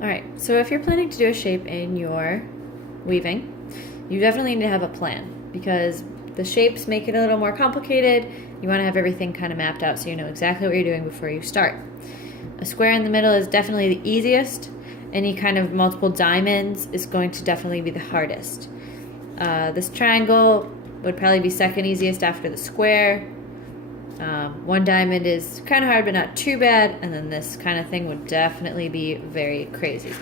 Alright, so if you're planning to do a shape in your weaving, you definitely need to have a plan, because the shapes make it a little more complicated. You want to have everything kind of mapped out so you know exactly what you're doing before you start. A square in the middle is definitely the easiest. Any kind of multiple diamonds is going to definitely be the hardest. This triangle would probably be second easiest after the square. One diamond is kind of hard but not too bad, and then this kind of thing would definitely be very crazy.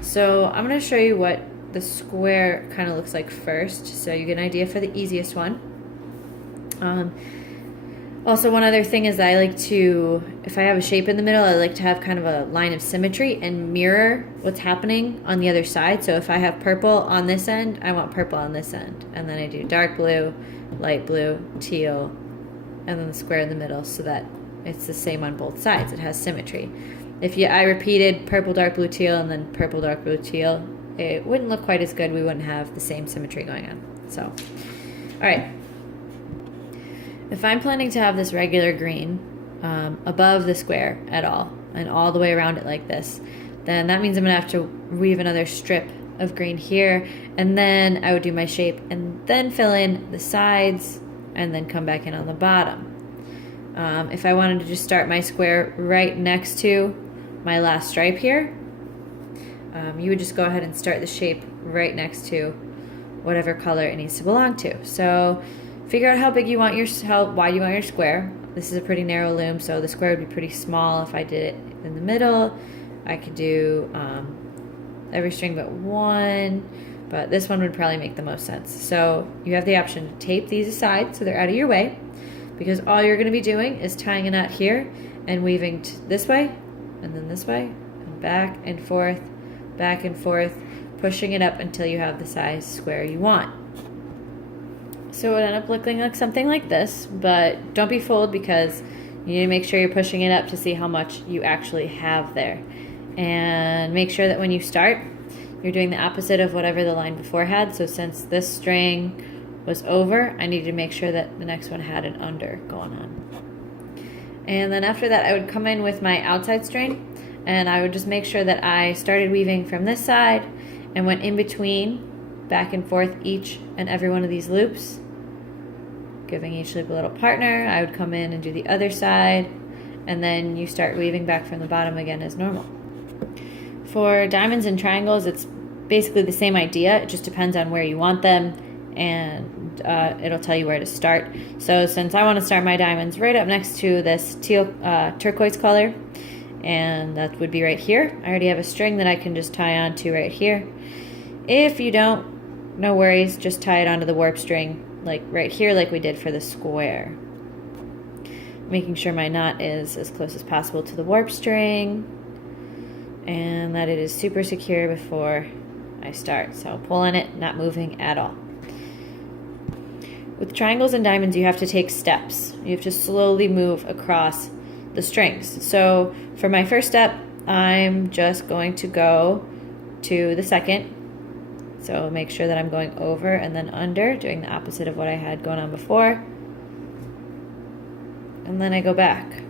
So I'm going to show you what the square kind of looks like first, so you get an idea for the easiest one. Also, one other thing is that I like to, if I have a shape in the middle, I like to have kind of a line of symmetry and mirror what's happening on the other side. So if I have purple on this end, I want purple on this end. And then I do dark blue, light blue, teal, and then the square in the middle so that it's the same on both sides. It has symmetry. If I repeated purple, dark blue, teal, and then purple, dark blue, teal, it wouldn't look quite as good. We wouldn't have the same symmetry going on. So, all right. If I'm planning to have this regular green above the square at all and all the way around it like this, then that means I'm going to have to weave another strip of green here, and then I would do my shape and then fill in the sides and then come back in on the bottom. If I wanted to just start my square right next to my last stripe here, you would just go ahead and start the shape right next to whatever color it needs to belong to. So figure out how big you want how wide you want your square. This is a pretty narrow loom, so the square would be pretty small. If I did it in the middle, I could do every string but one, but this one would probably make the most sense. So you have the option to tape these aside so they're out of your way, because all you're going to be doing is tying a knot here and weaving this way and then this way and back and forth, pushing it up until you have the size square you want. So it would end up looking like something like this, but don't be fooled, because you need to make sure you're pushing it up to see how much you actually have there. And make sure that when you start, you're doing the opposite of whatever the line before had. So since this string was over, I need to make sure that the next one had an under going on. And then after that, I would come in with my outside string, and I would just make sure that I started weaving from this side and went in between, back and forth each and every one of these loops, giving each loop a little partner. I would come in and do the other side, and then you start weaving back from the bottom again as normal. For diamonds and triangles, it's basically the same idea. It just depends on where you want them, and it'll tell you where to start. So since I want to start my diamonds right up next to this teal turquoise color, and that would be right here. I already have a string that I can just tie onto right here. If you don't, no worries, just tie it onto the warp string like right here, like we did for the square. Making sure my knot is as close as possible to the warp string and that it is super secure before I start. So pulling it, not moving at all. With triangles and diamonds, you have to take steps. You have to slowly move across the strings. So for my first step, I'm just going to go to the second. So make sure that I'm going over and then under, doing the opposite of what I had going on before. And then I go back.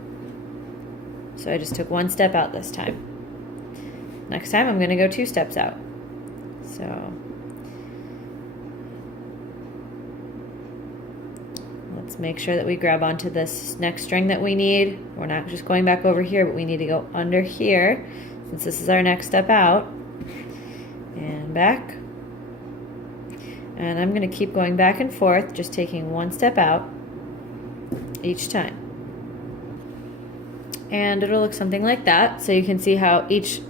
So I just took one step out this time. Next time I'm going to go 2 steps out. So let's make sure that we grab onto this next string that we need. We're not just going back over here, but we need to go under here, since this is our next step out. And back. And I'm going to keep going back and forth, just taking one step out each time. And it'll look something like that. So you can see how each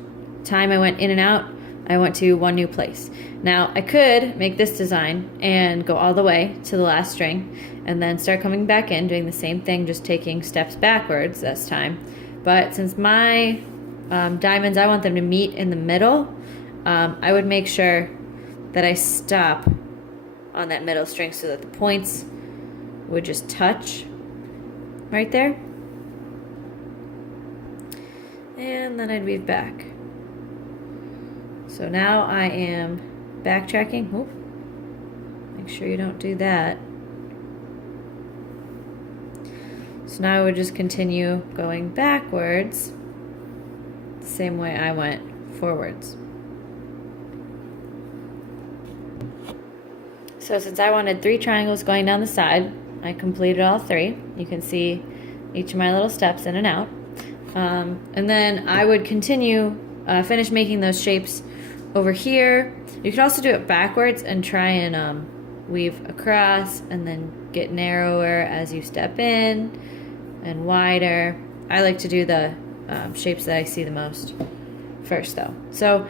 time I went in and out, I went to one new place. Now, I could make this design and go all the way to the last string and then start coming back in, doing the same thing, just taking steps backwards this time. But since my diamonds, I want them to meet in the middle, I would make sure that I stop on that middle string so that the points would just touch right there. And then I'd weave back. So now I am backtracking. Oop. Make sure you don't do that. So now I would just continue going backwards the same way I went forwards. So since I wanted 3 triangles going down the side, I completed all 3. You can see each of my little steps in and out. And then I would continue, finish making those shapes over here. You could also do it backwards and try and weave across and then get narrower as you step in and wider. I like to do the shapes that I see the most first though. So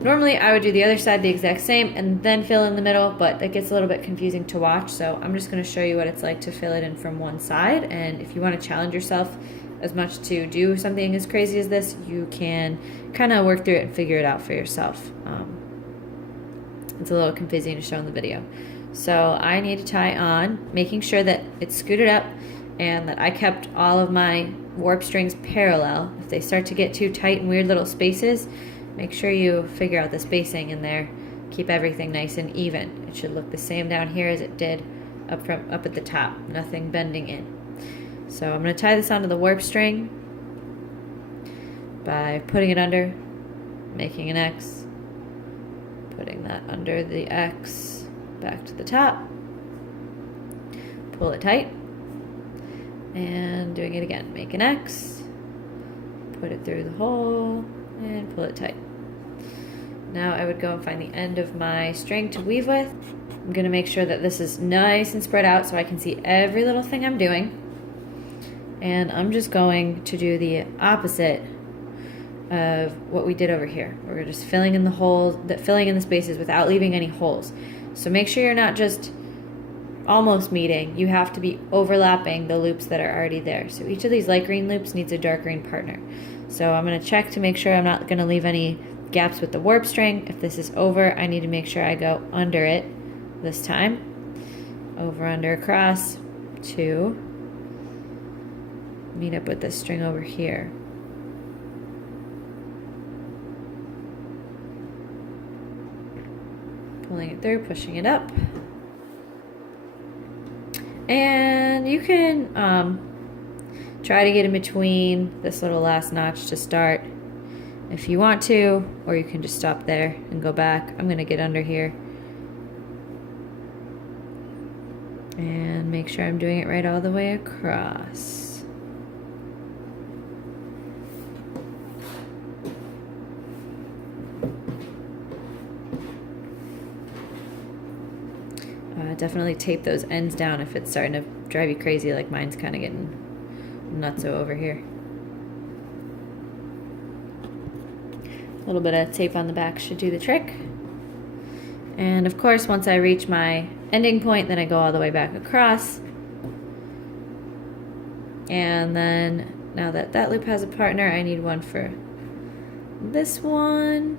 normally I would do the other side the exact same and then fill in the middle, but that gets a little bit confusing to watch. So I'm just going to show you what it's like to fill it in from one side. And if you want to challenge yourself as much to do something as crazy as this, you can kind of work through it and figure it out for yourself. It's a little confusing to show in the video. So I need to tie on, making sure that it's scooted up and that I kept all of my warp strings parallel. If they start to get too tight in weird little spaces, make sure you figure out the spacing in there. Keep everything nice and even. It should look the same down here as it did up at the top, nothing bending in. So I'm going to tie this onto the warp string by putting it under, making an X, putting that under the X, back to the top, pull it tight, and doing it again. Make an X, put it through the hole, and pull it tight. Now I would go and find the end of my string to weave with. I'm going to make sure that this is nice and spread out so I can see every little thing I'm doing. And I'm just going to do the opposite of what we did over here. We're just filling in the holes, filling in the spaces without leaving any holes. So make sure you're not just almost meeting. You have to be overlapping the loops that are already there. So each of these light green loops needs a dark green partner. So I'm going to check to make sure I'm not going to leave any gaps with the warp string. If this is over, I need to make sure I go under it this time. Over, under, across to meet up with this string over here. Pulling it through, pushing it up. And you can try to get in between this little last notch to start if you want to, or you can just stop there and go back. I'm going to get under here and make sure I'm doing it right all the way across. Definitely tape those ends down if it's starting to drive you crazy like mine's kind of getting nutso over here. A little bit of tape on the back should do the trick. And of course, once I reach my ending point, then I go all the way back across. And then now that that loop has a partner, I need one for this one.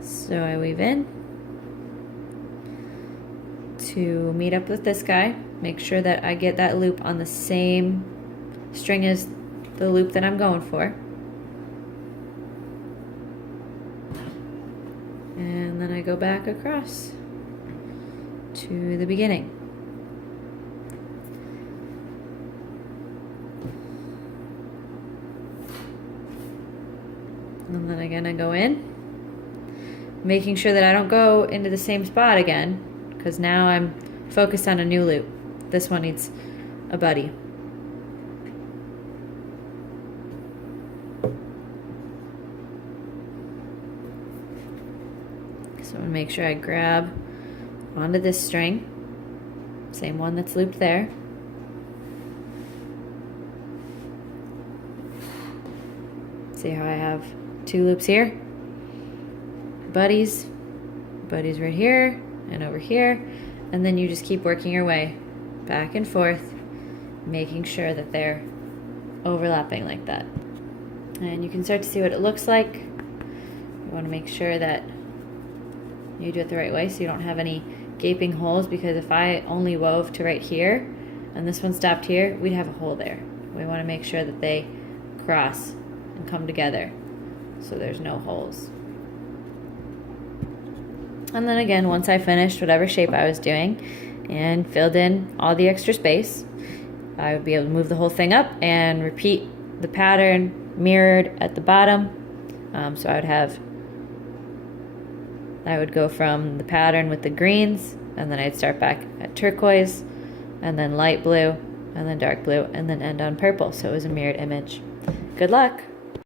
So I weave in to meet up with this guy. Make sure that I get that loop on the same string as the loop that I'm going for. And then I go back across to the beginning. And then again I go in, making sure that I don't go into the same spot again, because now I'm focused on a new loop. This one needs a buddy. So I'm going to make sure I grab onto this string, same one that's looped there. See how I have 2 loops here? Buddies right here and over here, and then you just keep working your way back and forth, making sure that they're overlapping like that. And you can start to see what it looks like. You want to make sure that you do it the right way so you don't have any gaping holes, because if I only wove to right here and this one stopped here, we'd have a hole there. We want to make sure that they cross and come together so there's no holes. And then again, once I finished whatever shape I was doing and filled in all the extra space, I would be able to move the whole thing up and repeat the pattern mirrored at the bottom. So I would go from the pattern with the greens, and then I'd start back at turquoise, and then light blue, and then dark blue, and then end on purple. So it was a mirrored image. Good luck.